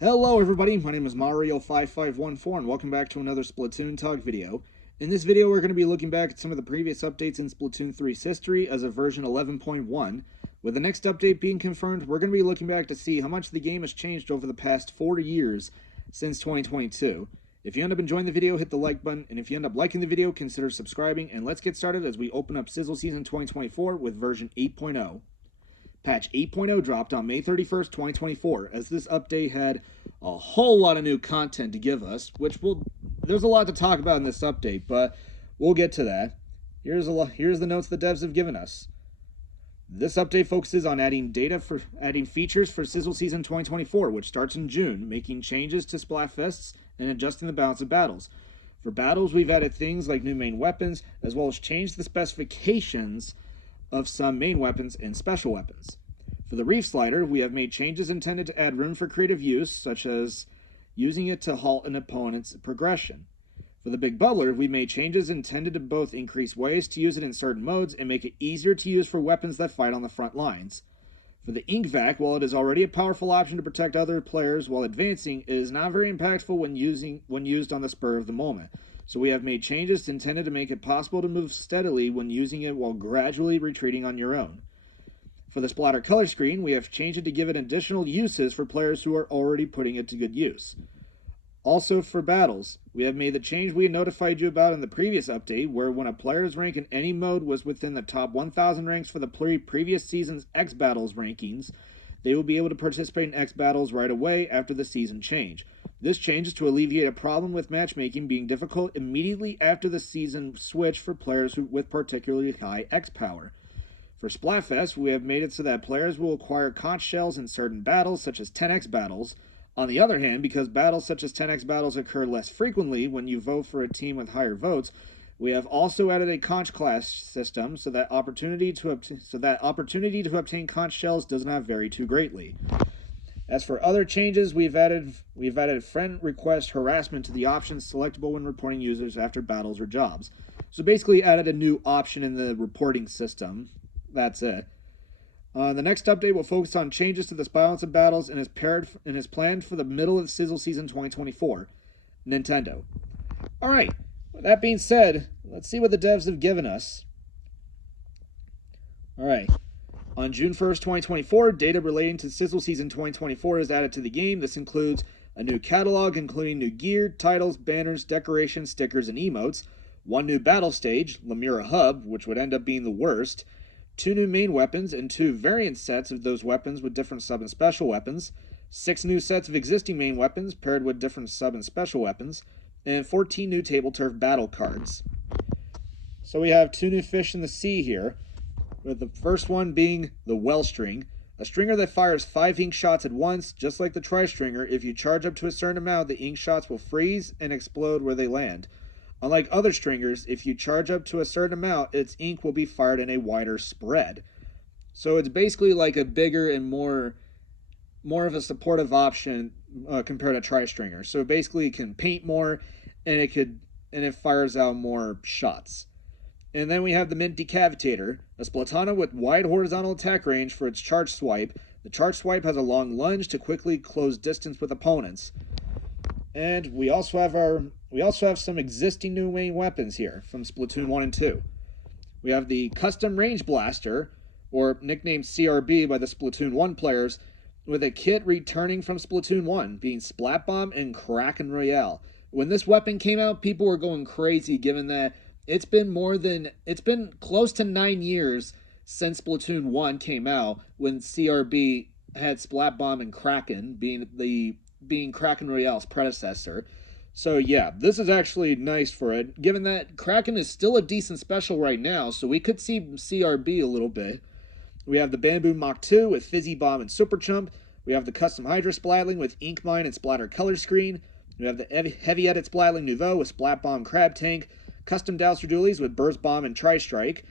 Hello everybody, my name is Mario5514 and welcome back to another Splatoon Talk video. In this video we're going to be looking back at some of the previous updates in Splatoon 3's history as of version 11.1. With the next update being confirmed, we're going to be looking back to see how much the game has changed over the past 4 years since 2022. If you end up enjoying the video, hit the like button, and if you end up liking the video, consider subscribing, and let's get started as we open up Sizzle Season 2024 with version 8.0. Patch 8.0 dropped on May 31st, 2024, as this update had a whole lot of new content to give us, there's a lot to talk about in this update, but we'll get to that. Here's the notes the devs have given us. This update focuses on adding features for Sizzle Season 2024, which starts in June, making changes to Splatfests and adjusting the balance of battles. For battles, we've added things like new main weapons, as well as changed the specifications of some main weapons and special weapons. For the Reef Slider, we have made changes intended to add room for creative use, such as using it to halt an opponent's progression. For the Big Bubbler, we made changes intended to both increase ways to use it in certain modes and make it easier to use for weapons that fight on the front lines. For the Ink Vac, while it is already a powerful option to protect other players while advancing, it is not very impactful when used on the spur of the moment. So we have made changes intended to make it possible to move steadily when using it while gradually retreating on your own. For the Splatter color screen, we have changed it to give it additional uses for players who are already putting it to good use. Also for battles, we have made the change we had notified you about in the previous update, where when a player's rank in any mode was within the top 1,000 ranks for the previous season's X Battles rankings, they will be able to participate in X Battles right away after the season change. This change is to alleviate a problem with matchmaking being difficult immediately after the season switch for players with particularly high X power. For Splatfest, we have made it so that players will acquire conch shells in certain battles, such as 10x battles. On the other hand, because battles such as 10x battles occur less frequently when you vote for a team with higher votes, we have also added a conch class system so that opportunity to obtain conch shells does not vary too greatly. As for other changes, we've added friend request harassment to the options selectable when reporting users after battles or jobs. So basically added a new option in the reporting system. That's it. The next update will focus on changes to the balance of battles and is planned for the middle of Sizzle Season 2024. Nintendo. Alright, with that being said, let's see what the devs have given us. Alright. On June 1st, 2024, data relating to Sizzle Season 2024 is added to the game. This includes a new catalog including new gear, titles, banners, decorations, stickers, and emotes, one new battle stage, Lemura Hub, which would end up being the worst, 2 new main weapons and 2 variant sets of those weapons with different sub and special weapons, 6 new sets of existing main weapons paired with different sub and special weapons, and 14 new table turf battle cards. So we have 2 new fish in the sea here, with the first one being the Well String, a stringer that fires 5 ink shots at once. Just like the Tri-Stringer, if you charge up to a certain amount, the ink shots will freeze and explode where they land. Unlike other stringers, if you charge up to a certain amount, its ink will be fired in a wider spread. So it's basically like a bigger and more of a supportive option compared to Tri-Stringer. So basically it can paint more and it fires out more shots. And then we have the Mint Decavitator, a Splatana with wide horizontal attack range for its charge swipe. The charge swipe has a long lunge to quickly close distance with opponents. And we also have some existing new main weapons here from Splatoon 1 and 2. We have the Custom Range Blaster, or nicknamed CRB by the Splatoon 1 players, with a kit returning from Splatoon 1, being Splat Bomb and Kraken Royale. When this weapon came out, people were going crazy given that it's been close to 9 years since Splatoon 1 came out, when CRB had Splat Bomb and Kraken being Kraken Royale's predecessor. So yeah, this is actually nice for it, given that Kraken is still a decent special right now, so we could see CRB a little bit. We have the Bamboo Mach 2 with Fizzy Bomb and Super Chump. We have the Custom Hydra Splatling with Ink Mine and Splatter Color Screen. We have the Heavy Edit Splatling Nouveau with Splat Bomb Crab Tank. Custom Dowser Dualies with Burst Bomb and Tri-Strike.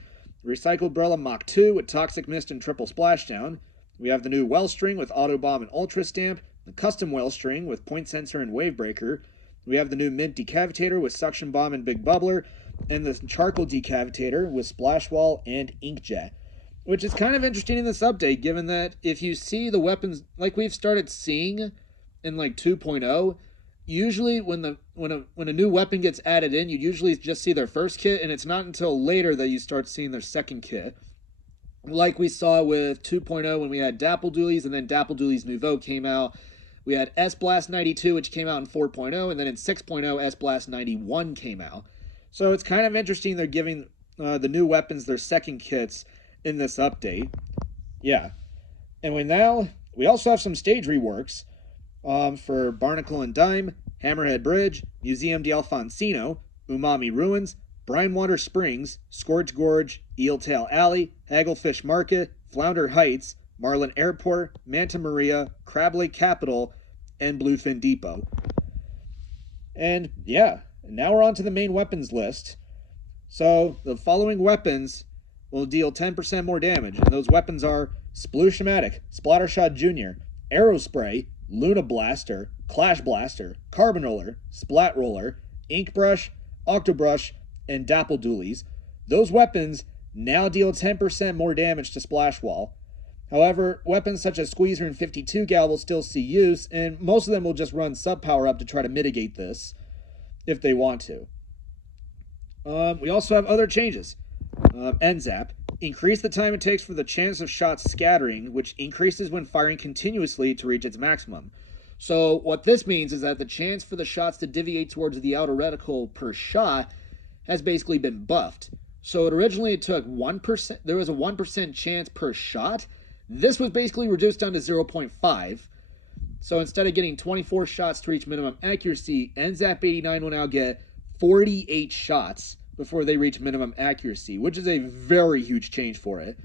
Recycled Brella Mach 2 with Toxic Mist and Triple Splashdown. We have the new Well String with Auto Bomb and Ultra Stamp. The Custom Well String with Point Sensor and Wave Breaker. We have the new Mint Decavitator with Suction Bomb and Big Bubbler. And the Charcoal Decavitator with Splash Wall and Inkjet. Which is kind of interesting in this update, given that if you see the weapons, like we've started seeing in like 2.0, usually when a new weapon gets added in, you usually just see their first kit, and it's not until later that you start seeing their second kit. Like we saw with 2.0 when we had Dapple Doolies, and then Dapple Doolies Nouveau came out. We had S-Blast 92, which came out in 4.0, and then in 6.0, S-Blast 91 came out. So it's kind of interesting they're giving the new weapons their second kits in this update. Yeah. And we also have some stage reworks for Barnacle and Dime, Hammerhead Bridge, Museum d'Alfonsino, Umami Ruins, Brinewater Springs, Scourge Gorge, Eeltail Alley, Hagglefish Market, Flounder Heights, Marlin Airport, Manta Maria, Crab Lake Capital, and Bluefin Depot. And yeah, now we're on to the main weapons list. So the following weapons will deal 10% more damage, and those weapons are Sploosh-O-Matic, Splattershot Jr., Arrow Spray, Luna Blaster, Clash Blaster, Carbon Roller, Splat Roller, Ink Brush, Octobrush, and Dapple Doolies. Those weapons now deal 10% more damage to Splash Wall. However, weapons such as Squeezer and 52 Gal will still see use, and most of them will just run sub power up to try to mitigate this if they want to. We also have other changes. NZAP. Increase the time it takes for the chance of shots scattering, which increases when firing continuously to reach its maximum. So what this means is that the chance for the shots to deviate towards the outer reticle per shot has basically been buffed. So it took 1%, there was a 1% chance per shot. This was basically reduced down to 0.5. So instead of getting 24 shots to reach minimum accuracy, NZAP 89 will now get 48 shots before they reach minimum accuracy, which is a very huge change for it.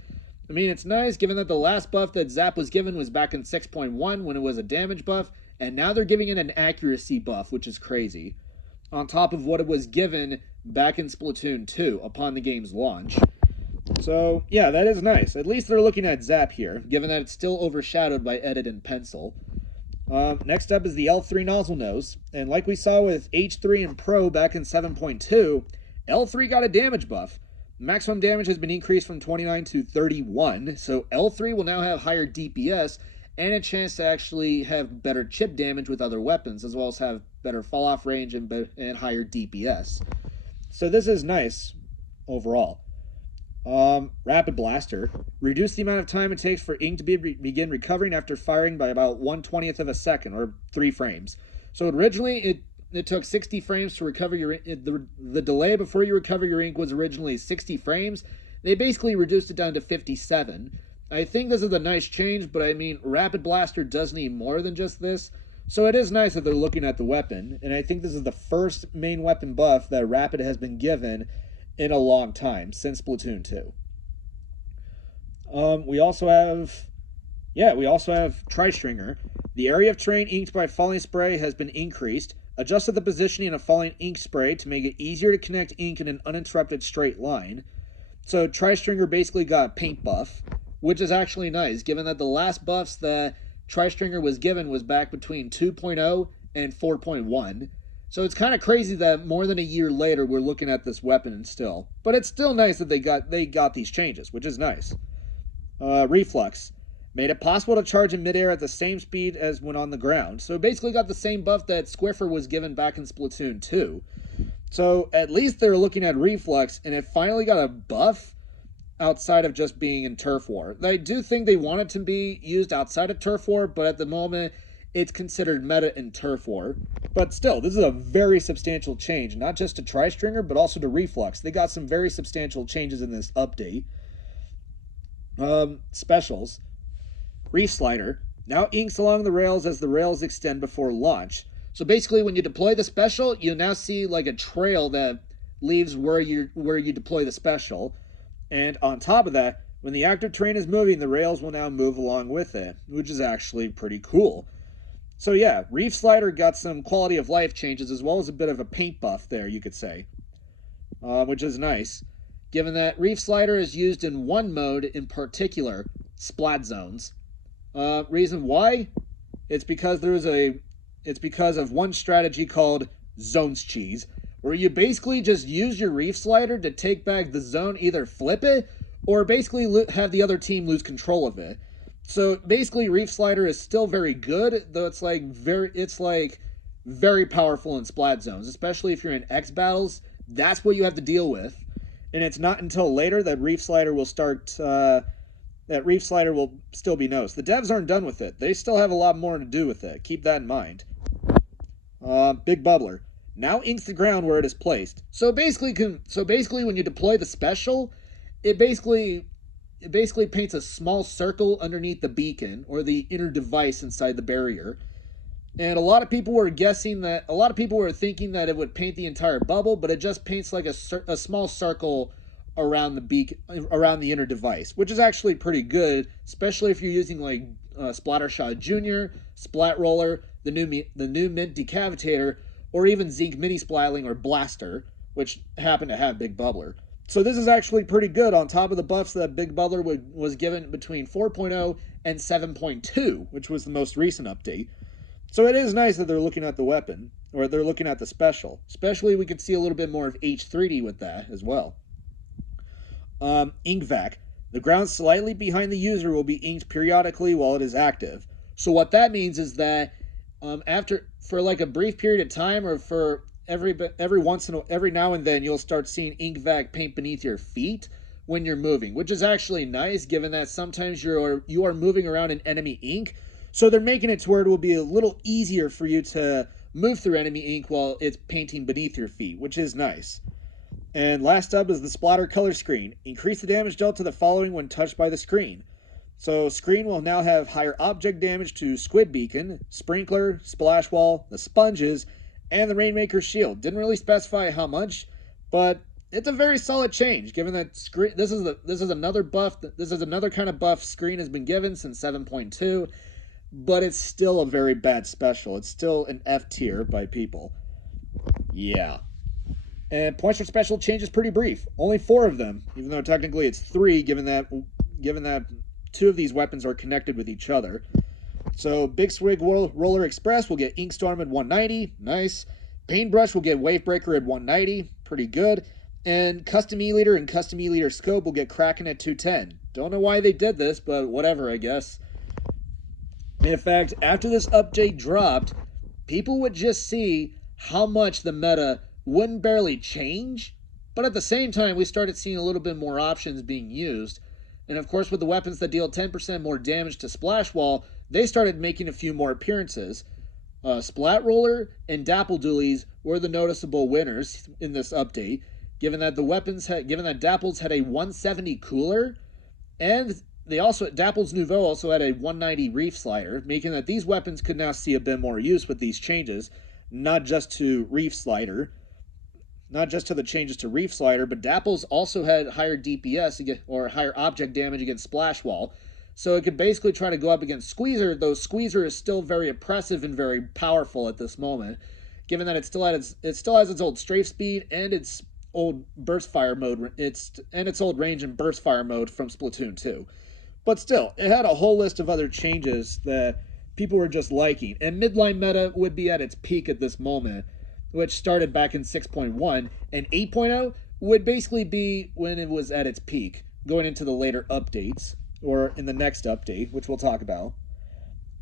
I mean, it's nice given that the last buff that Zap was given was back in 6.1 when it was a damage buff, and now they're giving it an accuracy buff, which is crazy, on top of what it was given back in Splatoon 2 upon the game's launch. So, yeah, that is nice. At least they're looking at Zap here, given that it's still overshadowed by Edit and Pencil. Next up is the L3 Nozzle Nose, and like we saw with H3 and Pro back in 7.2, L3 got a damage buff. Maximum damage has been increased from 29 to 31, so L3 will now have higher DPS and a chance to actually have better chip damage with other weapons, as well as have better fall-off range and higher DPS. So this is nice overall. Rapid Blaster. Reduce the amount of time it takes for ink to begin recovering after firing by about 1/20th of a second, or 3 frames. So originally it took 60 frames to recover your the delay before you recover your ink was originally 60 frames. They basically reduced it down to 57. I think this is a nice change, but I mean, Rapid Blaster does need more than just this. So it is nice that they're looking at the weapon, and I think this is the first main weapon buff that Rapid has been given in a long time, since Splatoon 2. We also have Tri-Stringer. The area of terrain inked by falling spray has been increased. Adjusted the positioning of falling ink spray to make it easier to connect ink in an uninterrupted straight line. So Tri-Stringer basically got a paint buff, which is actually nice, given that the last buffs that Tri-Stringer was given was back between 2.0 and 4.1. So it's kind of crazy that more than a year later we're looking at this weapon still. But it's still nice that they got these changes, which is nice. Reflux. Made it possible to charge in midair at the same speed as when on the ground. So it basically got the same buff that Squiffer was given back in Splatoon 2. So at least they're looking at Reflux, and it finally got a buff outside of just being in Turf War. I do think they want it to be used outside of Turf War, but at the moment it's considered meta in Turf War. But still, this is a very substantial change, not just to Tri-Stringer, but also to Reflux. They got some very substantial changes in this update. Specials. Reef Slider. Now inks along the rails as the rails extend before launch. So basically, when you deploy the special, you now see like a trail that leaves where you deploy the special. And on top of that, when the active terrain is moving, the rails will now move along with it, which is actually pretty cool. So yeah, Reef Slider got some quality of life changes as well as a bit of a paint buff there, you could say, which is nice, given that Reef Slider is used in one mode in particular, Splat Zones. Reason why? It's because of one strategy called Zones Cheese, where you basically just use your Reef Slider to take back the zone, either flip it or basically have the other team lose control of it. So basically, Reef Slider is still very good, though it's like very powerful in splat zones, especially if you're in X battles. That's what you have to deal with, and it's not until later that Reef Slider will start. That Reef Slider will still be noticed. The devs aren't done with it. They still have a lot more to do with it. Keep that in mind. Big Bubbler now inks the ground where it is placed. So basically, when you deploy the special, it basically paints a small circle underneath the beacon or the inner device inside the barrier. And a lot of people were thinking that it would paint the entire bubble, but it just paints like a small circle around around the inner device, which is actually pretty good, especially if you're using like Splattershot Junior, Splat Roller, the new Mint Decavitator, or even Zinc Mini Splatling or Blaster, which happen to have Big Bubbler. So this is actually pretty good on top of the buffs that Big Bubbler was given between 4.0 and 7.2, which was the most recent update. So it is nice that they're looking at the weapon, or they're looking at the special. Especially we could see a little bit more of H3D with that as well. Ink vac. The ground slightly behind the user will be inked periodically while it is active. So what that means is that for like a brief period of time, or for every now and then, you'll start seeing ink vac paint beneath your feet when you're moving, which is actually nice given that sometimes you are moving around in enemy ink. So they're making it to where it will be a little easier for you to move through enemy ink while it's painting beneath your feet, which is nice. And last up is the splatter color screen. Increase the damage dealt to the following when touched by the screen. So screen will now have higher object damage to Squid Beacon, Sprinkler, Splash Wall, the Sponges, and the Rainmaker Shield. Didn't really specify how much, but it's a very solid change given that this is another buff. This is another kind of buff screen has been given since 7.2, but it's still a very bad special. It's still an F tier by people. Yeah. And points for special change is pretty brief. Only 4 of them, even though technically it's 3, given that 2 of these weapons are connected with each other. So Big Swig Roller Express will get Ink Storm at 190, nice. Paintbrush will get Wavebreaker at 190, pretty good. And Custom E-Leader and Custom E-Leader Scope will get Kraken at 210. Don't know why they did this, but whatever, I guess. In fact, after this update dropped, people would just see how much the meta wouldn't barely change, but at the same time, we started seeing a little bit more options being used. And of course, with the weapons that deal 10% more damage to Splash Wall, they started making a few more appearances. Splat Roller and Dapple Doolies were the noticeable winners in this update, given that Dapples had a 170 cooler, and Dapples Nouveau also had a 190 Reef Slider, making that these weapons could now see a bit more use with these changes, not just to Reef Slider. Not just to the changes to Reef Slider, but Dapples also had higher DPS or higher object damage against Splash Wall. So it could basically try to go up against Squeezer, though Squeezer is still very oppressive and very powerful at this moment, given that it still has its old strafe speed and its old burst fire mode, its old range and burst fire mode from Splatoon 2. But still, it had a whole list of other changes that people were just liking, and midline meta would be at its peak at this moment, which started back in 6.1, and 8.0 would basically be when it was at its peak, going into the later updates, or in the next update, which we'll talk about.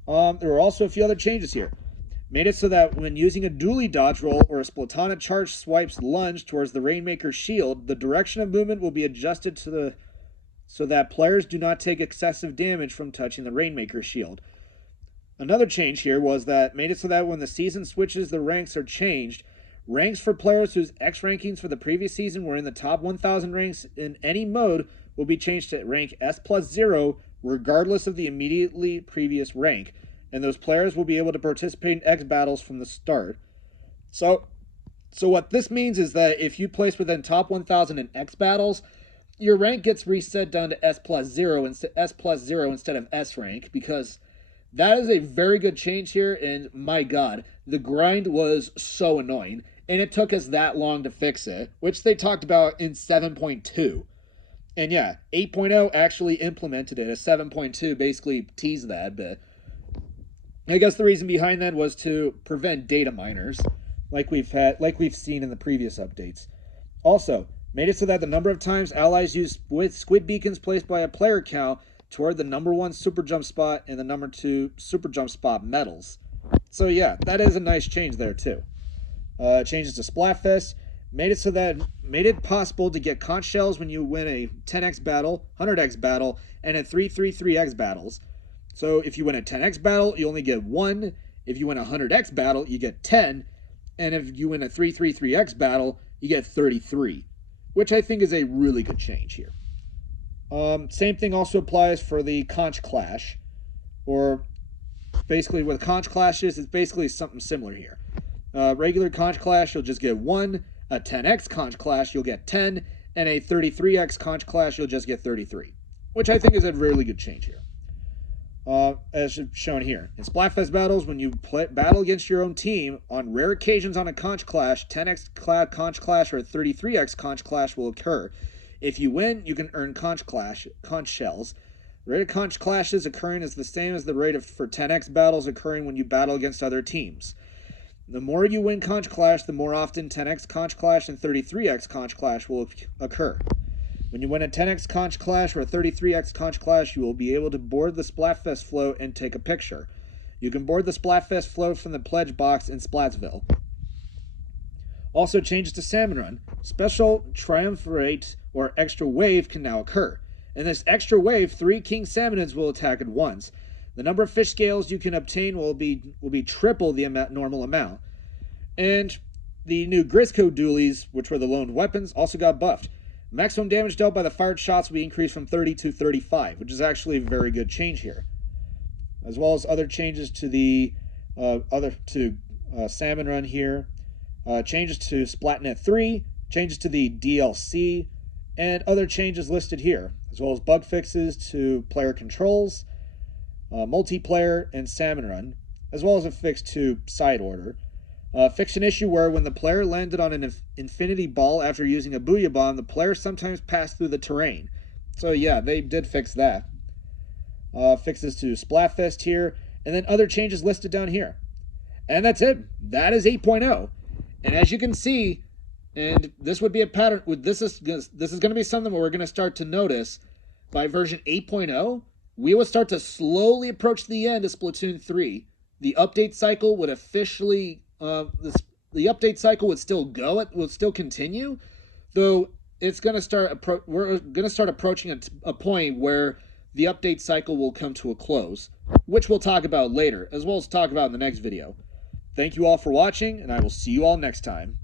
There were also a few other changes here. Made it so that when using a dually dodge roll or a Splatana charge swipes lunge towards the Rainmaker Shield, the direction of movement will be adjusted so that players do not take excessive damage from touching the Rainmaker Shield. Another change here was that made it so that when the season switches, the ranks are changed. Ranks for players whose X rankings for the previous season were in the top 1,000 ranks in any mode will be changed to rank S+0 regardless of the immediately previous rank, and those players will be able to participate in X battles from the start. So what this means is that if you place within top 1,000 in X battles, your rank gets reset down to S+0 instead of S rank, because that is a very good change here, and my god, the grind was so annoying, and it took us that long to fix it, which they talked about in 7.2. And yeah, 8.0 actually implemented it, as 7.2 basically teased that, but I guess the reason behind that was to prevent data miners, like we've seen in the previous updates. Also, made it so that the number of times allies use Squid Beacons placed by a player count toward the #1 super jump spot and the #2 super jump spot medals. So yeah, that is a nice change there too. Changes to Splatfest made it possible to get conch shells when you win a 10x battle, 100x battle, and a 333x battles. So if you win a 10x battle, you only get 1. If you win a 100x battle, you get 10. And if you win a 333x battle, you get 33, which I think is a really good change here. Same thing also applies for the conch clash, or basically what conch clash is basically something similar here. Regular conch clash, you'll just get 1. A 10x conch clash, you'll get 10. And a 33x conch clash, you'll just get 33, which I think is a really good change here. As shown here. In Splatfest battles, when you battle against your own team, on rare occasions on a conch clash, 10x conch clash or 33x conch clash will occur. If you win, you can earn conch shells. The rate of conch clashes occurring is the same as the rate for 10x battles occurring when you battle against other teams. The more you win conch clash, the more often 10x conch clash and 33x conch clash will occur. When you win a 10x conch clash or a 33x conch clash, you will be able to board the Splatfest float and take a picture. You can board the Splatfest float from the pledge box in Splatsville. Also changes to Salmon Run. Special Triumvirate or Extra Wave can now occur. In this extra wave, 3 King Salmonids will attack at once. The number of fish scales you can obtain will be triple the normal amount. And the new Grisco dualies, which were the lone weapons, also got buffed. Maximum damage dealt by the fired shots will be increased from 30 to 35, which is actually a very good change here. As well as other changes to the Salmon Run here, changes to Splatnet 3, changes to the DLC, and other changes listed here, as well as bug fixes to player controls, multiplayer, and Salmon Run, as well as a fix to side order. Fix an issue where when the player landed on an infinity ball after using a Booyah Bomb, the player sometimes passed through the terrain. So yeah, they did fix that. Fixes to Splatfest here, and then other changes listed down here. And that's it. That is 8.0. And as you can see, and this would be a pattern, this is going to be something where we're going to start to notice by version 8.0, we will start to slowly approach the end of Splatoon 3. The update cycle would officially the update cycle would still go. It will still continue, though it's going to start. We're going to start approaching a point where the update cycle will come to a close, which we'll talk about later, as well as talk about in the next video. Thank you all for watching, and I will see you all next time.